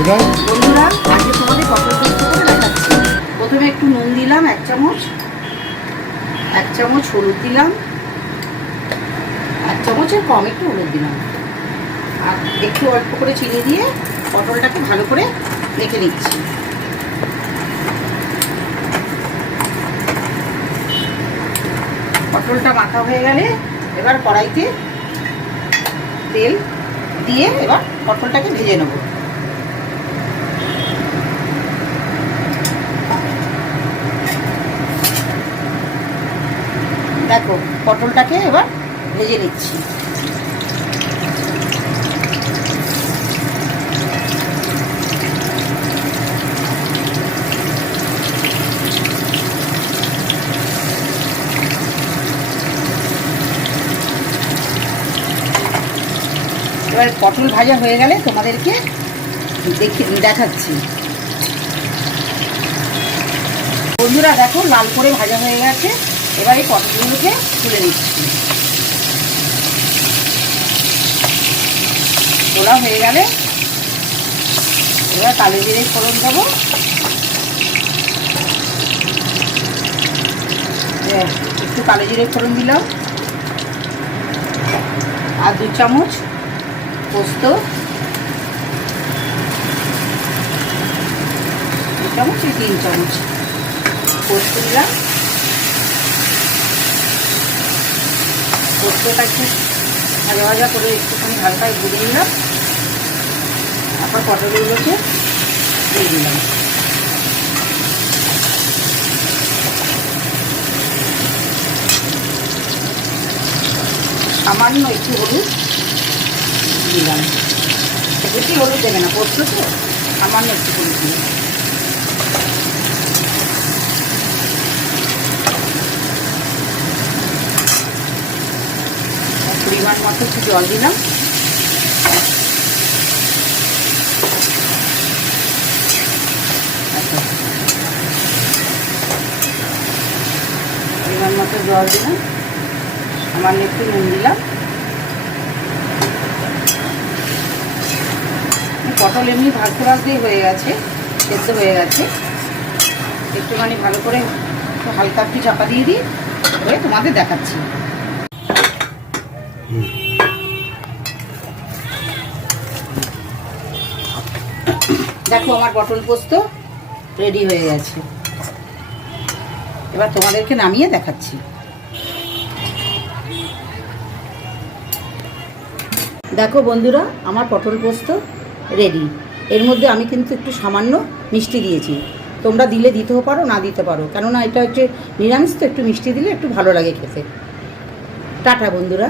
বন্ধুরা বন্ধুরা, আজকে তোমাদের পটল পোস্ত করে দেখাচ্ছি। প্রথমে একটু নুন দিলাম, এক চামচ। এক চামচ হলুদ দিলাম। এক চামচের কম একটু হলুদ দিলাম। আর একটু অল্প করে চিনি দিয়ে পটলটাকে ভালো করে মেখে নিচ্ছি। পটলটা মাখা হয়ে গেলে এবার কড়াইতে তেল দিয়ে এবার পটলটাকে ভেজে নেব। দেখো, পটলটাকে এবার ভেজে নিচ্ছি। এবার পটল ভাজা হয়ে গেলে তোমাদেরকে দেখে, দেখাচ্ছি। বন্ধুরা, দেখো, লাল করে ভাজা হয়ে গেছে। এবার এই পটলগুলোকে তুলে নিচ্ছি। তোলা হয়ে গেলে এবার কালো জিরে ফোড়ন দেবো। এ, একটু কালো জিরে ফোড়ন দিলাম। আর দু চামচ পোস্ত। দু চামচ তিন চামচ পোস্ত দিলাম। পোস্তটা একটু ভাজা করে একটুখানি হালকায় ভুজে নিলাম। তারপর পটলগুলোকে দিয়ে দিলাম। সামান্য একটু হলুদ দিলাম। বেশি হলুদ দেবে না, পোস্ত তো? সামান্য একটু হলুদ দিলাম। পরিমাণ মতো একটু জল দিলাম। পরিমাণ মতো জল দিলাম। আমার একটু নুন দিলাম। পটল এমনি ভাজতে ভাজতেই হয়ে গেছে, সেদ্ধ হয়ে গেছে। একটুখানি ভালো করে হালকা একটু চাপা দিয়ে দিই করে তোমাদের দেখাচ্ছি। দেখো, আমার পটল পোস্ত রেডি হয়ে গেছে। এবার তোমাদেরকে নামিয়ে দেখাচ্ছি। দেখো বন্ধুরা, আমার পটল পোস্ত রেডি এর মধ্যে আমি কিন্তু একটু সামান্য মিষ্টি দিয়েছি। তোমরা দিলে দিতেও পারো, না দিতে পারো। কেননা এটা হচ্ছে নিরামিষ, তো একটু মিষ্টি দিলে একটু ভালো লাগে খেতে। টাটা বন্ধুরা।